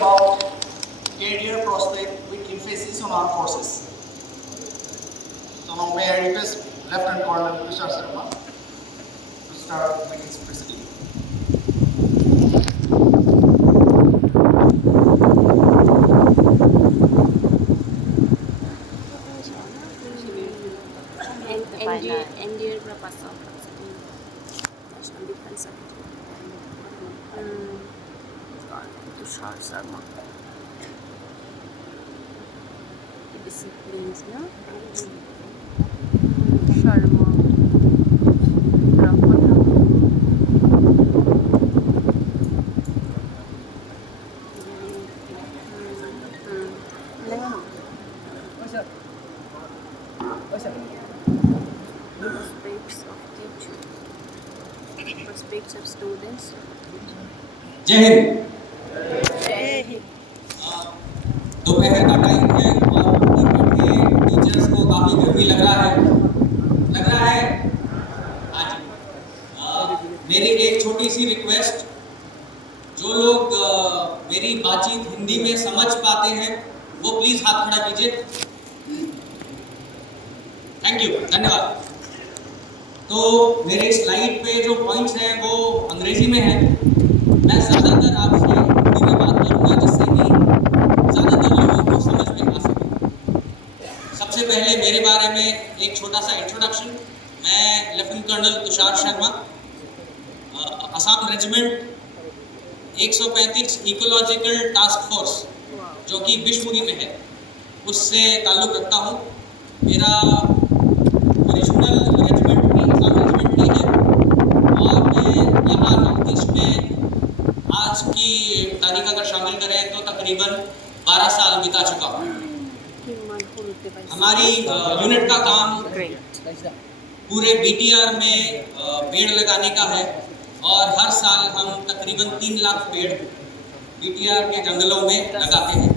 about career prospect with emphasis on armed forces. So now may I request Lieutenant Colonel Tushar Sharma to start making his proceeding. NDA berapa soal National Defense Tushar Sharma disciplines na Sharma berapa na prospects of students. जय हिंद। दोपहर का time है और बैठे teachers को काफी गर्मी लग रहा है। आज मेरी एक छोटी सी रिक्वेस्ट, जो लोग मेरी बातचीत हिंदी में समझ पाते हैं वो प्लीज हाथ खड़ा कीजिए। थैंक यू, धन्यवाद। तो मेरे स्लाइड पे जो पॉइंट्स हैं वो अंग्रेजी में हैं। मैं ज़्यादातर आपसे हिंदी में बात करूँगा जिससे कि ज़्यादातर लोगों को समझ में आ सके। सबसे पहले मेरे बारे में एक छोटा सा इंट्रोडक्शन। मैं lieutenant colonel Tushar Sharma, Assam regiment 135 ecological task force जो कि बिशपुरी में है, उससे ताल्लुक़ रखता हूँ। मेरा ओरिजिनल रेजिमेंट भी असम रेजिमेंट ही है और मैं यहाँ नॉर्थ ईस्ट में आज की तारीख अगर शामिल करें तो तकरीबन 12 साल बिता चुका हूँ। हमारी यूनिट का काम पूरे BTR में पेड़ लगाने का है और हर साल हम तकरीबन 3 लाख पेड़ BTR के जंगलों में लगाते हैं।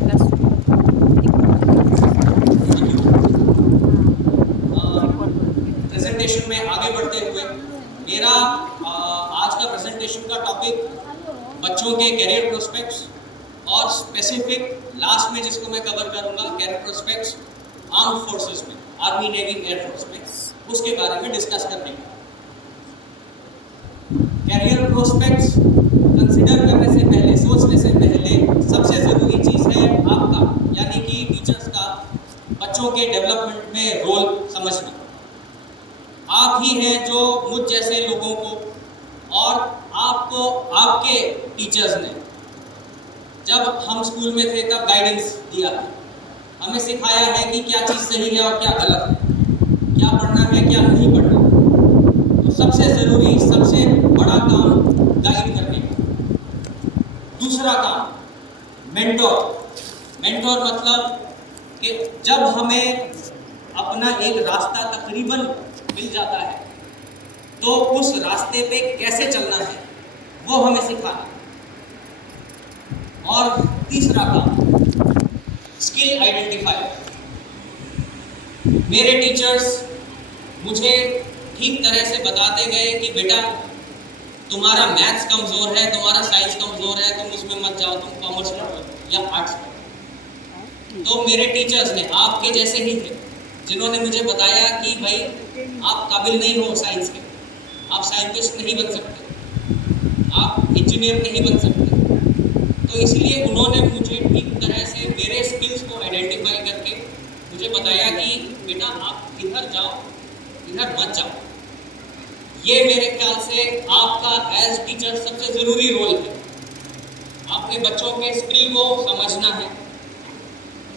प्रेजेंटेशन में आगे बढ़ते हुए मेरा आज का प्रेजेंटेशन का टॉपिक बच्चों के कैरियर प्रोस्पेक्ट्स और स्पेसिफिक लास्ट में जिसको मैं कवर करूंगा कैरियर प्रोस्पेक्ट्स आर्म्ड फोर्सेस में, आर्मी, नेवी, एयर फोर्स में, उसके बारे में डिस्कस करने का। कैरियर प्रोस्पेक्ट्स कंसिडर करने से पहले, सोचने से पहले सबसे ज़रूरी चीज़ है आपका यानी कि टीचर्स का बच्चों के डेवलपमेंट में रोल समझना। आप ही हैं जो मुझ जैसे लोगों को और आपको आपके टीचर्स ने जब हम स्कूल में थे तब गाइडेंस दिया है, हमें सिखाया है कि क्या चीज़ सही है और क्या गलत है, क्या पढ़ना है क्या नहीं पढ़ना। तो सबसे ज़रूरी, सबसे बड़ा काम गाइड करने का। दूसरा काम मेंटोर। मेंटोर मतलब कि जब हमें अपना एक रास्ता तकरीबन मिल जाता है तो उस रास्ते पे कैसे चलना है वो हमें सिखाना। और तीसरा काम स्किल आइडेंटिफाई। मेरे टीचर्स मुझे ठीक तरह से बताते गए कि बेटा तुम्हारा मैथ्स कमज़ोर है, तुम्हारा साइंस कमज़ोर है, तुम उसमें मत जाओ, तुम कॉमर्स पढ़ो या आर्ट्स पढ़ो। तो मेरे टीचर्स ने आपके जैसे ही थे जिन्होंने मुझे बताया कि भाई आप काबिल नहीं हो साइंस के, आप साइंटिस्ट नहीं बन सकते, आप इंजीनियर नहीं बन सकते। तो इसलिए उन्होंने मुझे ठीक तरह से मेरे स्किल्स को आइडेंटिफाई करके मुझे बताया कि बेटा आप इधर जाओ, इधर मत जाओ। ये मेरे ख्याल से आपका एज टीचर सबसे ज़रूरी रोल है। आपने बच्चों के स्किल को समझना है,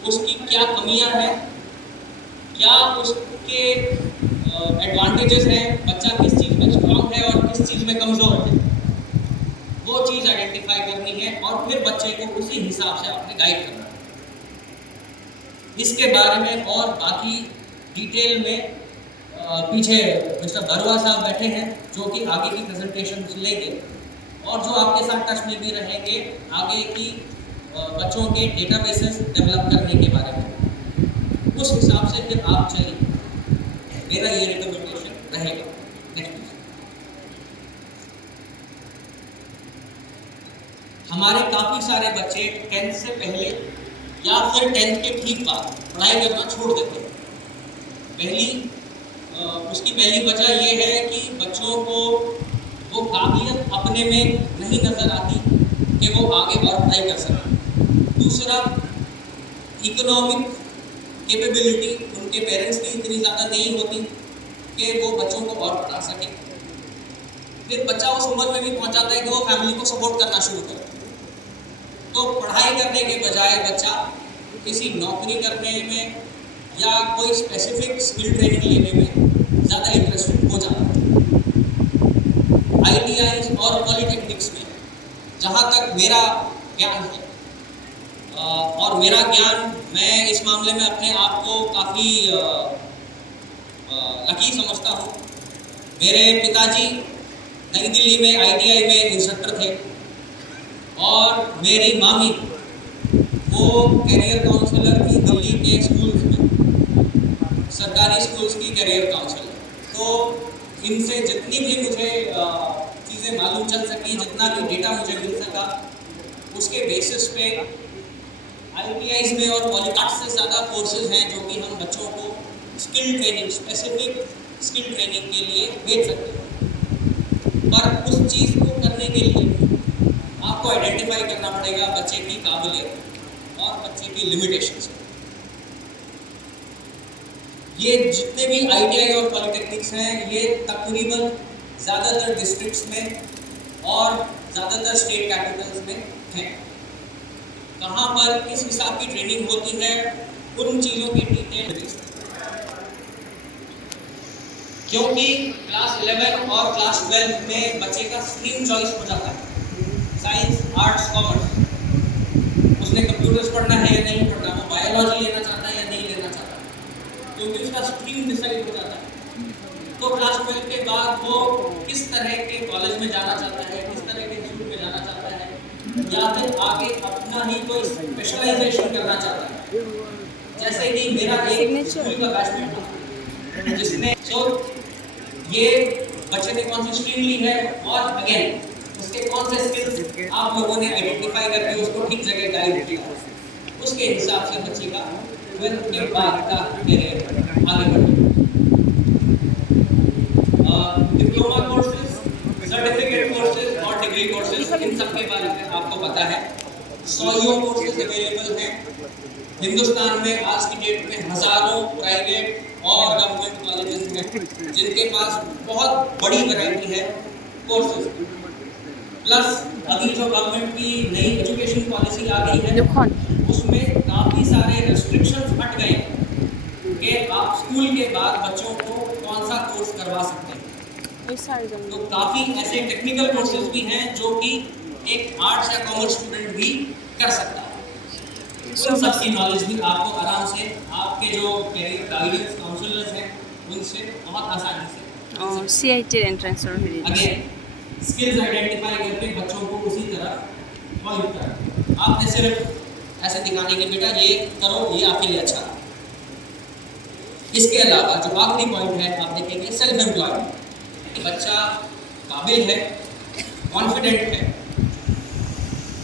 उसकी क्या कमियां हैं, क्या उसके एडवांटेजेस हैं, बच्चा किस चीज़ में स्ट्रॉन्ग है और किस चीज़ में कमज़ोर है, वो चीज़ आइडेंटिफाई करनी है और फिर बच्चे को उसी हिसाब से आपने गाइड करना है। इसके बारे में और बाकी डिटेल में पीछे मिस्टर बरुआ साहब बैठे हैं जो कि आगे की प्रेजेंटेशन लेंगे और जो आपके साथ टच में भी रहेंगे आगे की बच्चों के डेटाबेसेस डेवलप करने के बारे में। उस हिसाब से फिर आप चलिए, मेरा ये रिकमेंडेशन रहेगा। नेक्स्ट हमारे काफ़ी सारे बच्चे 10th से पहले या फिर 10th के ठीक बाद पढ़ाई करना छोड़ देते हैं। उसकी पहली वजह ये है कि बच्चों को वो काबिलियत अपने में नहीं नज़र आती कि वो आगे और पढ़ाई कर सकें। दूसरा, इकोनॉमिक कैपेबिलिटी उनके पेरेंट्स की इतनी ज़्यादा नहीं होती कि वो बच्चों को और पढ़ा सकें। फिर बच्चा उस उम्र में भी पहुंच जाता है कि वो फैमिली को सपोर्ट करना शुरू करता है। तो पढ़ाई करने के बजाय बच्चा किसी नौकरी करने में या कोई स्पेसिफिक स्किल ट्रेनिंग लेने में ज़्यादा इंटरेस्टेड हो जाता है। ITIs और पॉलिटेक्निक्स में जहाँ तक मेरा ज्ञान है और मेरा ज्ञान, मैं इस मामले में अपने आप को काफ़ी लकी समझता हूँ। मेरे पिताजी नई दिल्ली में ITI में इंस्ट्रक्टर थे और मेरी मामी वो कैरियर काउंसलर थी दिल्ली के स्कूल्स में, सरकारी स्कूल्स की कैरियर काउंसलर। तो इनसे जितनी भी मुझे चीज़ें मालूम चल सकी, जितना भी डेटा मुझे मिल सका, उसके बेसिस पे ITIs में और पॉलिटेक्निक्स से ज़्यादा कोर्सेज हैं जो कि हम बच्चों को skill training, specific skill training के लिए भेज सकते हैं। पर उस चीज़ को करने के लिए आपको आइडेंटिफाई करना पड़ेगा बच्चे की काबिलियत और बच्चे की लिमिटेशंस। ये जितने भी ITI और पॉलिटेक्निक्स हैं, ये तकरीबन ज़्यादातर डिस्ट्रिक्ट्स में और ज़्यादातर स्टेट कैपिटल्स में हैं। कहाँ पर किस हिसाब की ट्रेनिंग होती है, उन चीज़ों के डिटेल, क्योंकि क्लास 11 और क्लास 12 में बच्चे का स्ट्रीम चॉइस हो जाता है, साइंस, आर्ट्स, कॉमर्स। उसने कंप्यूटर्स पढ़ना है या नहीं पढ़ना, वो बायोलॉजी लेना चाहता है या नहीं लेना चाहता, क्योंकि उसका स्ट्रीम डिसाइड हो जाता है। तो क्लास 12 के बाद वो किस तरह के कॉलेज में जाना चाहता है, किस तरह के इंस्टीट्यूट में जाना चाहता है, या फिर आगे अपना ही कोई स्पेशलाइजेशन करना चाहता है। जैसे कि मेरा एक स्कूल का बैचमेट था जिसने ये बच्चे ने कौन सी स्ट्रीम ली है और अगेन उसके कौन से स्किल्स आप लोगों ने आइडेंटिफाई करके उसको ठीक जगह गाइड किया, उसके हिसाब से बच्चे का 12th के बाद का करियर आगे बढ़े। डिप्लोमा कोर्सेज, सर्टिफिकेट कोर्सेज और डिग्री कोर्सेज, इन सब के बारे में आपको पता है। 100 कोर्सेज अवेलेबल हैं हिंदुस्तान में। आज की डेट में हज़ारों प्राइवेट और गवर्नमेंट कॉलेजेस हैं जिनके पास बहुत बड़ी वैरायटी है कोर्सेज। प्लस अभी जो गवर्नमेंट की नई एजुकेशन पॉलिसी आ गई है, उसमें काफ़ी सारे रेस्ट्रिक्शंस हट गए कि आप स्कूल के बाद बच्चों को कौन सा कोर्स करवा सकते हैं। तो काफ़ी ऐसे टेक्निकल कोर्सेज भी हैं जो कि एक आर्ट्स या कॉमर्स स्टूडेंट भी कर सकता है। उन सब की नॉलेज भी आपको आराम से आपके जो कैरियर गाइडेंस काउंसलर्स हैं उनसे बहुत आसानी से CIT एंट्रेंस और अगेन स्किल्स आइडेंटिफाई करके बच्चों को उसी तरह पॉइंट करना। आपने सिर्फ ऐसे दिखाने के बेटा ये करो, ये आपके लिए अच्छा। इसके अलावा जो आखिरी पॉइंट है, आप देखेंगे सेल्फ एम्प्लॉयमेंट। बच्चा काबिल है, कॉन्फिडेंट है,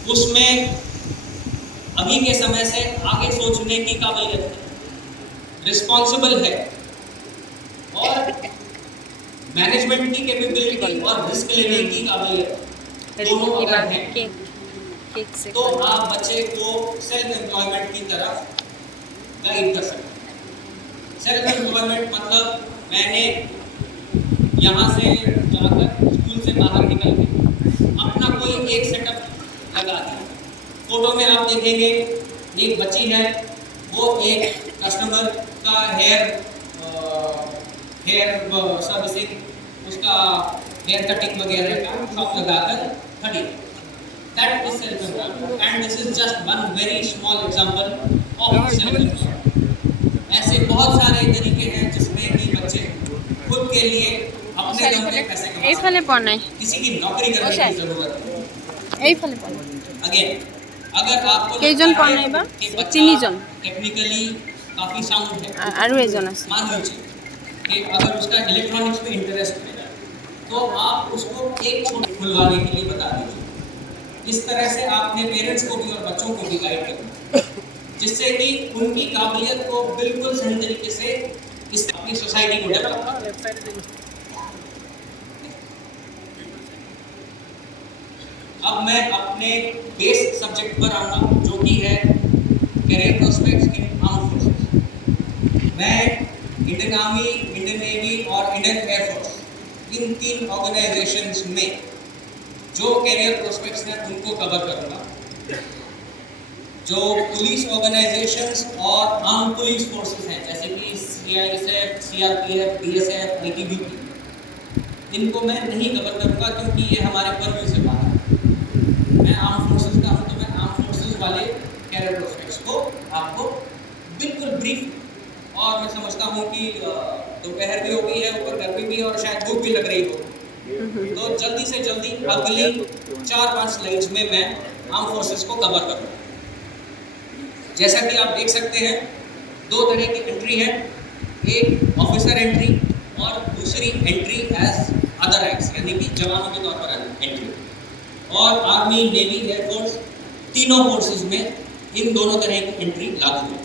उसमें अभी के समय से आगे सोचने की काबिलियत है, रिस्पॉन्सिबल है और मैनेजमेंट की कैपेबिलिटी और रिस्क लेने की काबिलियत दोनों अगर हैं तो आप बच्चे को सेल्फ एम्प्लॉयमेंट की तरफ गाइड कर सकते हैं। सेल्फ एम्प्लॉयमेंट मतलब मैंने यहाँ से जाकर स्कूल से बाहर निकल के अपना कोई एक सेटअप लगा दिया। फोटो में आप देखेंगे एक बच्ची है, वो एक कस्टमर का हेयर सर्विसिंग, उसका हेयर कटिंग वगैरह का शॉप लगाकर खड़ी। That is self employment and this is just one very small example of self employment. ऐसे बहुत सारे तरीके हैं जिसमें कि बच्चे खुद के लिए अपने दम पे पैसे कमा सकते हैं, किसी की नौकरी करने की जरूरत है। अगेन अगर आपको टेक्निकली काफी साउंड है, मान लीजिए कि अगर उसका इलेक्ट्रॉनिक्स में इंटरेस्ट है तो आप उसको एक छोटा खुलवाने के लिए बता दीजिए इस तरह से आपने पेरेंट्स को भी और बच्चों को भी गाइड करना, जिससे कि उनकी काबिलियत को बिल्कुल सही तरीके से इस अपनी सोसाइटी को डेवलप करना। अब मैं अपने बेस सब्जेक्ट पर आऊँगा, जो कि है करियर प्रोस्पेक्ट्स इन आर्म फोर्सेस। मैं इंडियन आर्मी, इंडियन नेवी और इंडियन एयरफोर्स, इन 3 ऑर्गेनाइजेशंस में जो करियर प्रोस्पेक्ट्स हैं उनको कवर करूँगा। जो पुलिस ऑर्गेनाइजेशंस और आर्म पुलिस फोर्सेस हैं, जैसे कि CISF, CRPF, BSF, ITBP, इनको मैं नहीं कवर करूँगा क्योंकि ये हमारे पर्व्यू से बाहर है। मैं आर्म फोर्सेस का हूँ, तो मैं आर्म फोर्सेस वाले कैरियर प्रोस्पेक्ट्स को आपको बिल्कुल ब्रीफ, और मैं समझता हूँ कि दोपहर भी हो गई है, ऊपर गर्मी भी है और शायद धूप भी लग रही हो, तो जल्दी से जल्दी अगली 4-5 स्लाइड्स में मैं आर्म फोर्सेस को कवर करूँगा। जैसा कि आप देख सकते हैं, 2 तरह की एंट्री है, एक ऑफिसर एंट्री और दूसरी एंट्री एज अदर एक्ट्स, यानी कि जवानों के तौर पर एंट्री। और आर्मी, नेवी, एयरफोर्स, तीनों फोर्सेस में इन दोनों तरह की एंट्री लागू है।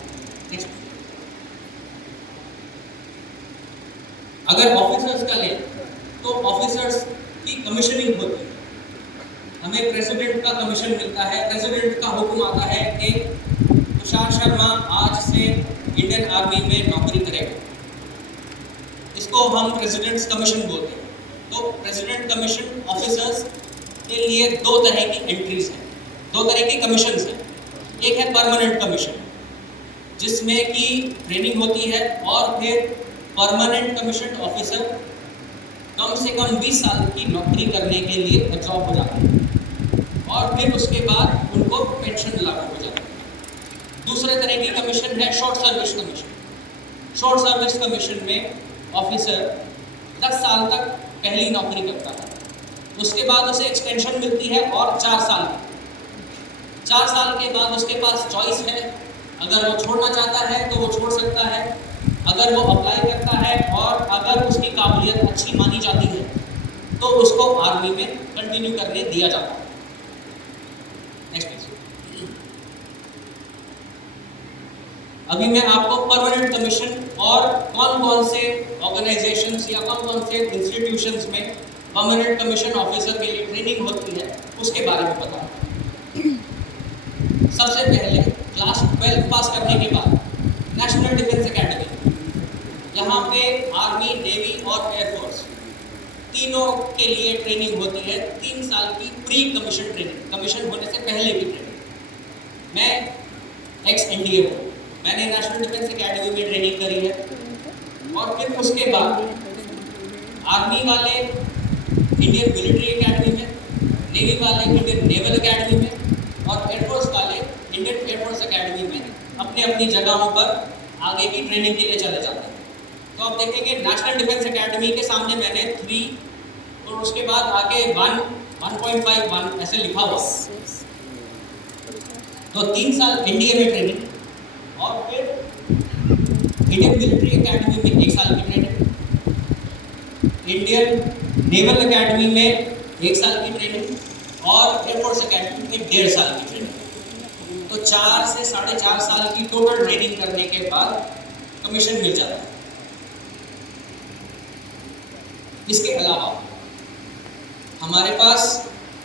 नेक्स्ट, अगर ऑफिसर्स का लें तो ऑफिसर्स की कमीशनिंग होती है। हमें प्रेसिडेंट का कमीशन मिलता है, प्रेसिडेंट का हुक्म आता है कि तुषार शर्मा आज से इंडियन आर्मी में नौकरी करेगा। इसको हम प्रेसिडेंट्स कमीशन बोलते हैं। तो प्रेसिडेंट कमीशन ऑफिसर्स के लिए 2 तरह की एंट्रीज हैं, 2 तरह के कमीशंस हैं। एक है परमानेंट कमीशन, जिसमें कि ट्रेनिंग होती है, और फिर परमानेंट कमीशन ऑफिसर कम से कम 20 साल की नौकरी करने के लिए एब्जॉर्ब हो जाते हैं, और फिर उसके बाद उनको पेंशन लागू हो जाती है। दूसरे तरह की कमीशन है short service commission. Short service commission में ऑफिसर 10 साल तक पहली नौकरी करता है, उसके बाद उसे एक्सटेंशन मिलती है और 4 साल 4 साल के बाद उसके पास चॉइस है, अगर वो छोड़ना चाहता है तो वो छोड़ सकता है, अगर वो अप्लाई करता है और अगर उसकी काबिलियत अच्छी मानी जाती है तो उसको आर्मी में कंटिन्यू करने दिया जाता है। Next please. अभी मैं आपको परमानेंट कमीशन और कौन कौन से ऑर्गेनाइजेशंस या कौन कौन से इंस्टीट्यूशंस में परमानेंट कमीशन ऑफिसर के लिए ट्रेनिंग होती है उसके बारे में बताऊं। सबसे पहले क्लास 12 पास करने के बाद नेशनल डिफेंस एकेडमी, यहाँ पे आर्मी, नेवी और एयरफोर्स तीनों के लिए ट्रेनिंग होती है। 3 साल की प्री कमीशन ट्रेनिंग, कमीशन होने से पहले की ट्रेनिंग। मैं एक्स NDA हूँ, मैंने नेशनल डिफेंस एकेडमी में ट्रेनिंग करी है, और फिर उसके बाद आर्मी वाले इंडियन मिलिट्री एकेडमी में, नेवी वाले इंडियन नेवल एकेडमी में, और एयरफोर्स वाले इंडियन एयरफोर्स एकेडमी में अपनी अपनी जगहों पर आगे की ट्रेनिंग के लिए चले जाते हैं। तो आप देखेंगे नेशनल डिफेंस एकेडमी के सामने मैंने 3 और उसके बाद आगे 1, 1.51 ऐसे लिखा हुआ। तो 3 साल NDA में ट्रेनिंग, और फिर इंडियन मिलिट्री एकेडमी में 1 साल की ट्रेनिंग, इंडियन नेवल एकेडमी में 1 साल की ट्रेनिंग, और एयरफोर्स एकेडमी में 1.5 साल की ट्रेनिंग। तो 4 से 4.5 साल की टोटल ट्रेनिंग करने के बाद कमीशन मिल जाता है। इसके अलावा हमारे पास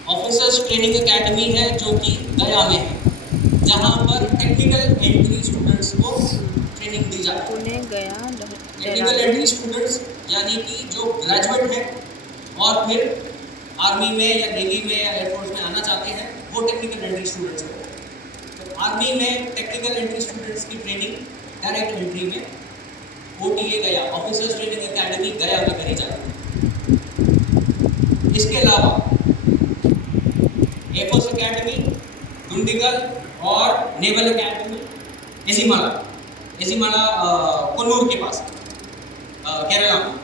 ऑफिसर्स ट्रेनिंग एकेडमी है जो कि गया में है, जहां पर टेक्निकल एंट्री स्टूडेंट्स को ट्रेनिंग दी जाती है। टेक्निकल एंट्री स्टूडेंट्स यानी कि जो ग्रेजुएट हैं और फिर आर्मी में या नेवी में या एयरफोर्स में आना चाहते हैं, वो टेक्निकल एंट्री स्टूडेंट्स हैं। तो आर्मी में टेक्निकल एंट्री स्टूडेंट्स की ट्रेनिंग डायरेक्ट एंट्री में OTA गया, ऑफिसर्स ट्रेनिंग एकेडमी गया में करी जाती है। इसके अलावा एयरफोर्स एकेडमी, दुंडिगल और नेवल एकेडमी एजिमाड़ा कन्नूर के पास केरला में,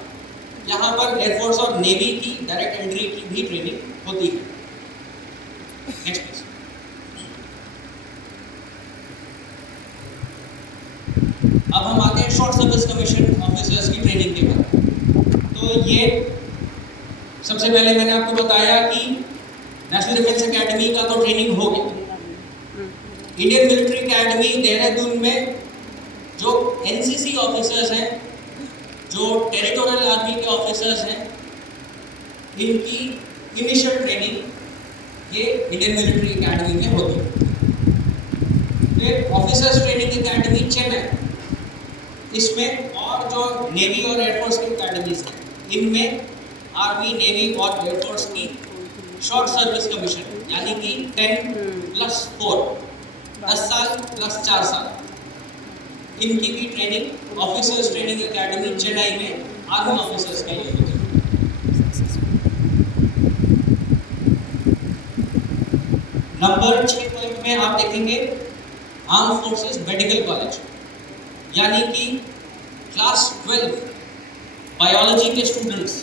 यहाँ पर एयरफोर्स और नेवी की डायरेक्ट एंट्री की भी ट्रेनिंग होती है। Next please. अब हम आते हैं शॉर्ट सर्विस कमीशन ऑफिसर्स की ट्रेनिंग के बाद। तो ये सबसे पहले मैंने आपको बताया कि नेशनल डिफेंस एकेडमी का तो ट्रेनिंग हो गया। इंडियन मिलिट्री एकेडमी देहरादून में जो एनसीसी ऑफिसर्स हैं, जो टेरिटोरियल आर्मी के ऑफिसर्स हैं, इनकी इनिशियल ट्रेनिंग ये इंडियन मिलिट्री एकेडमी में होती है। फिर ऑफिसर्स ट्रेनिंग एकेडमी चेन्नई, इसमें और जो नेवी और एयरफोर्स की एकेडमीज हैं, इनमें आर्मी, नेवी और एयरफोर्स की शॉर्ट सर्विस कमीशन यानी कि 10+4, 10 साल प्लस 4 साल, इनकी भी training officers training academy Chennai में आर्मी ऑफिसर्स के लिए होती है। नंबर 6 पॉइंट में आप देखेंगे आर्म फोर्सेस मेडिकल कॉलेज, यानी कि क्लास 12 बायोलॉजी के स्टूडेंट्स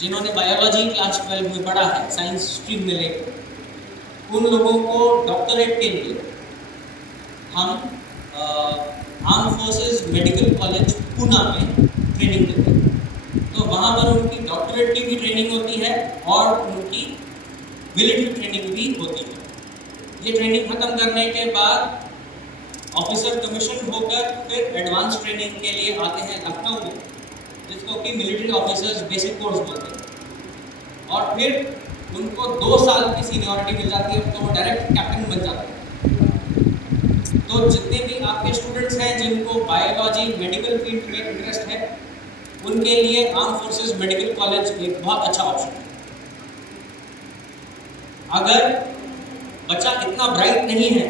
जिन्होंने बायोलॉजी क्लास 12 में पढ़ा है, साइंस स्ट्रीम में लेकर, उन लोगों को डॉक्टरेट के लिए हम arm forces medical college Poona में ट्रेनिंग देते हैं। तो वहाँ पर उनकी डॉक्टरेट की भी ट्रेनिंग होती है और उनकी मिलिट्री ट्रेनिंग भी होती है। ये ट्रेनिंग खत्म करने के बाद ऑफिसर कमीशन होकर फिर एडवांस ट्रेनिंग के लिए आते हैं लखनऊ में, जिसको कि मिलिट्री ऑफिसर्स बेसिक कोर्स बोलते हैं, और फिर उनको 2 साल की सीनियरिटी मिल जाती है, तो वो डायरेक्ट कैप्टन बन जाते हैं। तो जितने भी आपके स्टूडेंट्स हैं जिनको बायोलॉजी मेडिकल फील्ड में इंटरेस्ट है, उनके लिए आर्म फोर्सेस मेडिकल कॉलेज एक बहुत अच्छा ऑप्शन है। अगर बच्चा इतना ब्राइट नहीं है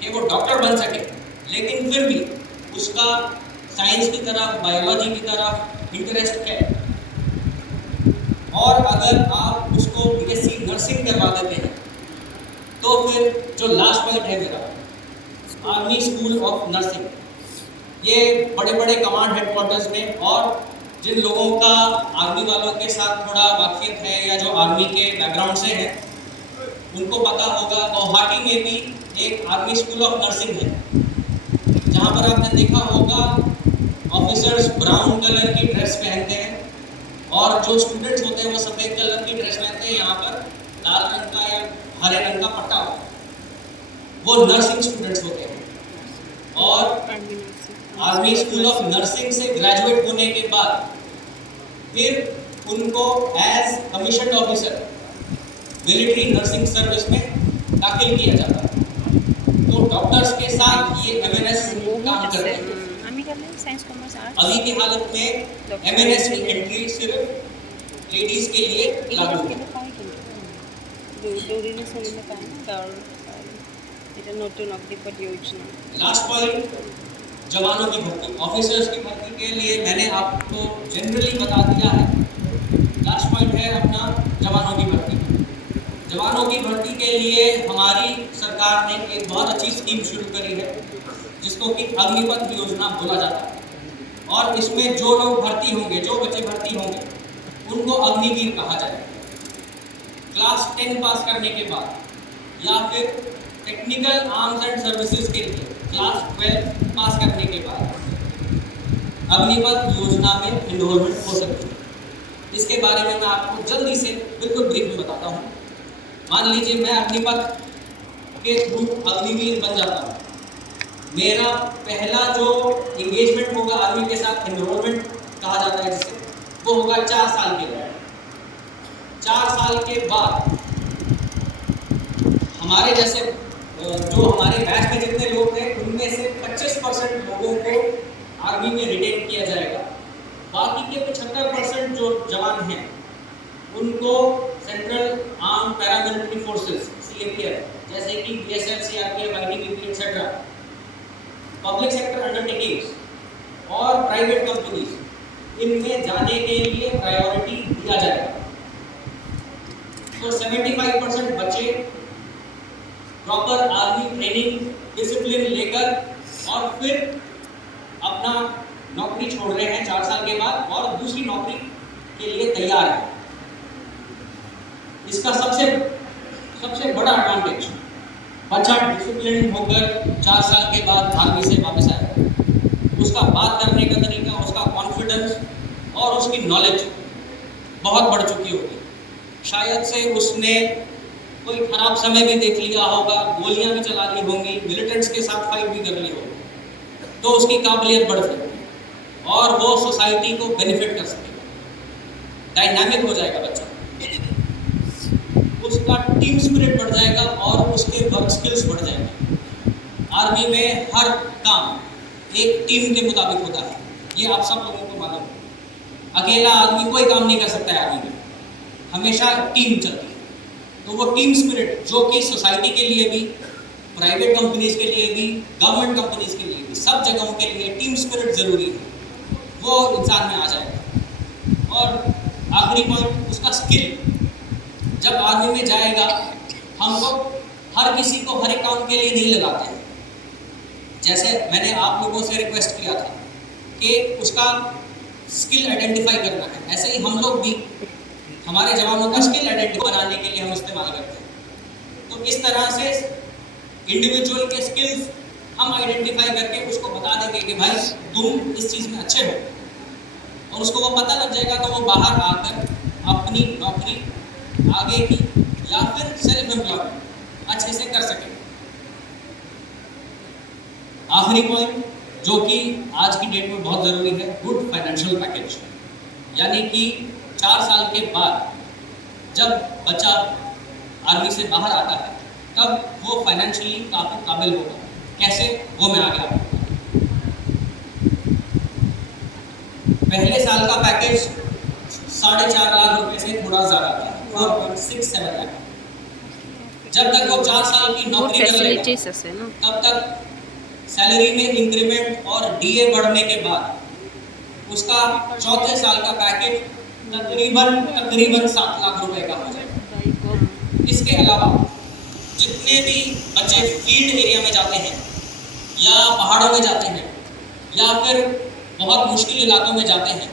कि वो डॉक्टर बन सके, लेकिन फिर भी उसका साइंस की तरफ, बायोलॉजी की तरफ इंटरेस्ट है, और अगर आप उसको बीएससी नर्सिंग करवा देते हैं, तो फिर जो लास्ट पॉइंट है मेरा, आर्मी स्कूल ऑफ नर्सिंग, ये बड़े बड़े कमांड हेडक्वार्टर्स में, और जिन लोगों का आर्मी वालों के साथ थोड़ा वाकिफ है या जो आर्मी के बैकग्राउंड से है, उनको पता होगा गुवाहाटी में भी एक आर्मी स्कूल ऑफ नर्सिंग है, जहाँ पर आपने देखा होगा ऑफिसर्स ब्राउन कलर की ड्रेस पहनते हैं और जो स्टूडेंट्स होते हैं वो सफ़ेद कलर की ड्रेस पहनते हैं, यहाँ पर लाल रंग का या हरे रंग का पट्टा होता है, वो नर्सिंग स्टूडेंट्स होते हैं। और आर्मी स्कूल ऑफ नर्सिंग से ग्रेजुएट होने के बाद फिर उनको as commission officer military nursing service में दाखिल किया जाता है। तो डॉक्टर्स के साथ ये एमएनएस काम करते हैं। अभी की हालत में एमएनएस की एंट्री सिर्फ लेडीज के लिए लागू है। लास्ट पॉइंट, जवानों की भर्ती, ऑफिसर्स की भर्ती के लिए मैंने आपको जनरली बता दिया है। लास्ट पॉइंट है अपना जवानों की भर्ती। जवानों की भर्ती के लिए हमारी सरकार ने एक बहुत अच्छी स्कीम शुरू करी है, जिसको कि अग्निपथ योजना बोला जाता है, और इसमें जो लोग भर्ती होंगे, जो बच्चे भर्ती होंगे, उनको अग्निवीर कहा जाएगा। क्लास 10 पास करने के बाद या फिर टेक्निकल आर्म्स एंड सर्विसेज के लिए क्लास 12 पास करने के बाद अग्निपथ योजना में इनरोलमेंट हो सकती है। इसके बारे में मैं आपको जल्दी से बिल्कुल ब्रीफ में बताता हूँ। मान लीजिए मैं अग्निपथ के थ्रू अग्निवीर बन जाता हूँ। मेरा पहला जो इंगेजमेंट होगा आर्मी के साथ, इनरोलमेंट कहा जाता है जिसे, वो होगा 4 साल के लिए। 4 साल के बाद हमारे जैसे जो हमारे बैच में जितने लोग थे, उनमें से 25% लोगों को आर्मी में रिटेन किया जाएगा। बाकी के 75% जो जवान हैं, उनको central arm paramilitary forces CAPF जैसे कि BSF, CRPF, ITBP etcetera, public sector undertakings और प्राइवेट कंपनीज, इनमें जाने के लिए प्रायोरिटी दिया जाएगा। तो 75% बच्चे प्रॉपर आर्मी ट्रेनिंग डिसिप्लिन लेकर और फिर अपना नौकरी छोड़ रहे हैं 4 साल के बाद, और दूसरी नौकरी के लिए तैयार है। इसका सबसे बड़ा एडवांटेज, बच्चा डिसिप्लिन होकर 4 साल के बाद आर्मी से वापस आएगा। उसका बात करने का तरीका, उसका कॉन्फिडेंस और उसकी नॉलेज बहुत बढ़ चुकी होगी। शायद से उसने कोई खराब समय भी देख लिया होगा, गोलियां भी चला ली होंगी, मिलिटेंट्स के साथ फाइट भी कर ली होगी, तो उसकी काबिलियत बढ़ सकती है और वो सोसाइटी को बेनिफिट कर सकेगा, डायनामिक हो जाएगा बच्चा, उसका टीम स्पिरिट बढ़ जाएगा और उसके वर्क स्किल्स बढ़ जाएंगे। आर्मी में हर काम एक टीम के मुताबिक होता है, ये आप सब लोगों को मालूम है। अकेला आदमी कोई काम नहीं कर सकता है आर्मी में, हमेशा टीम चलती है। तो वो टीम स्पिरिट जो कि सोसाइटी के लिए भी, प्राइवेट कंपनीज के लिए भी, गवर्नमेंट कंपनीज के लिए भी, सब जगहों के लिए टीम स्पिरिट जरूरी है, वो इंसान में आ जाएगा। और आखिरी पॉइंट उसका स्किल। जब आर्मी में जाएगा, हम लोग हर किसी को हर एक काम के लिए नहीं लगाते हैं। जैसे मैंने आप लोगों से रिक्वेस्ट किया था कि उसका स्किल आइडेंटिफाई करना है, ऐसे ही हम लोग भी हमारे जवानों का स्किल आइडेंटिफाई बनाने के लिए हम इस्तेमाल करते हैं। तो इस तरह से इंडिविजुअल के स्किल्स हम आइडेंटिफाई करके उसको बता देंगे कि भाई तुम इस चीज़ में अच्छे हो, और उसको वो पता लग जाएगा तो वो बाहर आकर अपनी नौकरी आगे की या फिर सेल्फ एम्प्लॉयमेंट अच्छे से कर सके। आखिरी पॉइंट जो कि आज की डेट में बहुत ज़रूरी है, गुड फाइनेंशियल पैकेज। यानी कि 4 साल के बाद जब बच्चा आर्मी से बाहर आता है तब वो फाइनेंशियली काफ़ी काबिल होगा। कैसे, वो मैं आगे आपको पहले साल का पैकेज 4.5 लाख रुपए से थोड़ा ज़्यादा था, 4.67 लाख। जब तक वो 4 साल की नौकरी कर लेगा तब तक सैलरी में इंक्रीमेंट और डीए बढ़ने के बाद उसका चौथे साल का पैकेज तकरीबन 7 लाख रुपए का हो जाएगा। इसके अलावा जितने भी बच्चे फील्ड एरिया में जाते हैं या पहाड़ों में जाते हैं या फिर बहुत मुश्किल इलाकों में जाते हैं,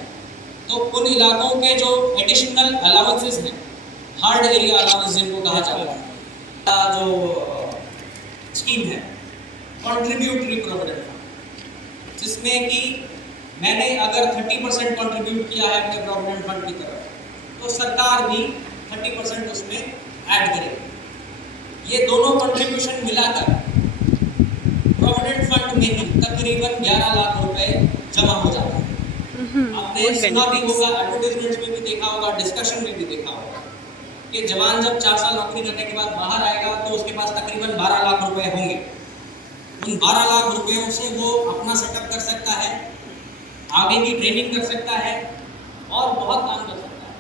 तो उन इलाकों के जो एडिशनल अलाउंसेस हैं, हार्ड एरिया अलाउंस जिनको कहा जाता है, जो स्कीम है कंट्रीब्यूटरी प्रोविडेंट फंड, जिसमें कि मैंने अगर 30% कंट्रीब्यूट किया है अपने प्रोविडेंट फंड की तरफ, तो सरकार भी 30% उसमें ऐड करेगी। ये दोनों कंट्रीब्यूशन मिलाकर प्रोविडेंट फंड में ही तकरीबन 11 लाख रुपए जमा हो जाते हैं। आपने सुना भी होगा, एडवर्टाइजमेंट में भी देखा होगा, डिस्कशन में भी देखा होगा कि जवान जब 4 साल नौकरी करने के बाद बाहर आएगा तो उसके पास तकरीबन 12 लाख रुपए होंगे। उन 12 लाख रुपयों से वो अपना सेटअप कर सकता है, आगे की ट्रेनिंग कर सकता है और बहुत काम कर सकता है।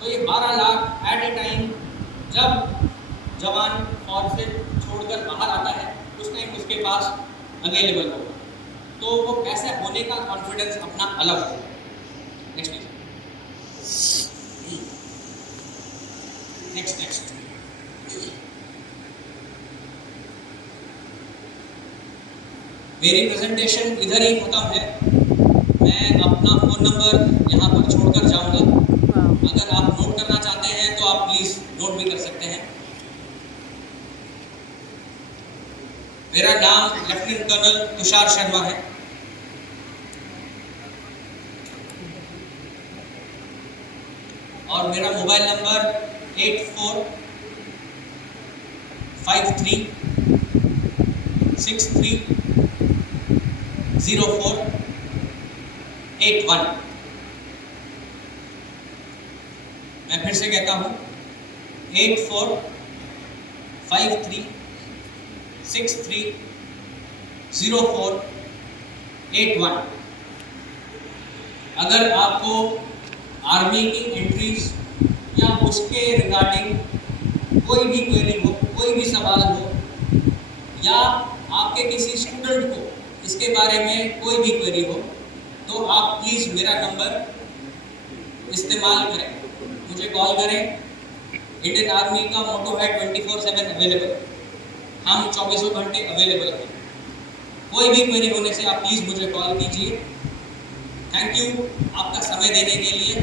तो ये 12 लाख एट ए टाइम जब जवान फौज से छोड़कर बाहर आता है उस टाइम उसके पास अवेलेबल होगा, तो वो पैसे होने का कॉन्फिडेंस अपना अलग होगा। नेक्स्ट मेरी प्रेजेंटेशन इधर ही खत्म है। मैं अपना फ़ोन नंबर यहाँ पर छोड़कर जाऊँगा। अगर आप नोट करना चाहते हैं तो आप प्लीज़ नोट भी कर सकते हैं। मेरा नाम लेफ्टिनेंट कर्नल तुषार शर्मा है। और मेरा मोबाइल नंबर 8453630481। मैं फिर से कहता हूँ 8453630481। अगर आपको आर्मी की एंट्रीज या उसके रिगार्डिंग कोई भी क्वेरी हो, कोई भी सवाल हो, या आपके किसी स्टूडेंट को इसके बारे में कोई भी क्वेरी हो, तो आप प्लीज़ मेरा नंबर इस्तेमाल करें, मुझे कॉल करें। इंडियन आर्मी का मोटो है 24/7 अवेलेबल। हम 24 घंटे अवेलेबल हैं। कोई भी क्वेरी होने से आप प्लीज़ मुझे कॉल कीजिए। थैंक यू आपका समय देने के लिए।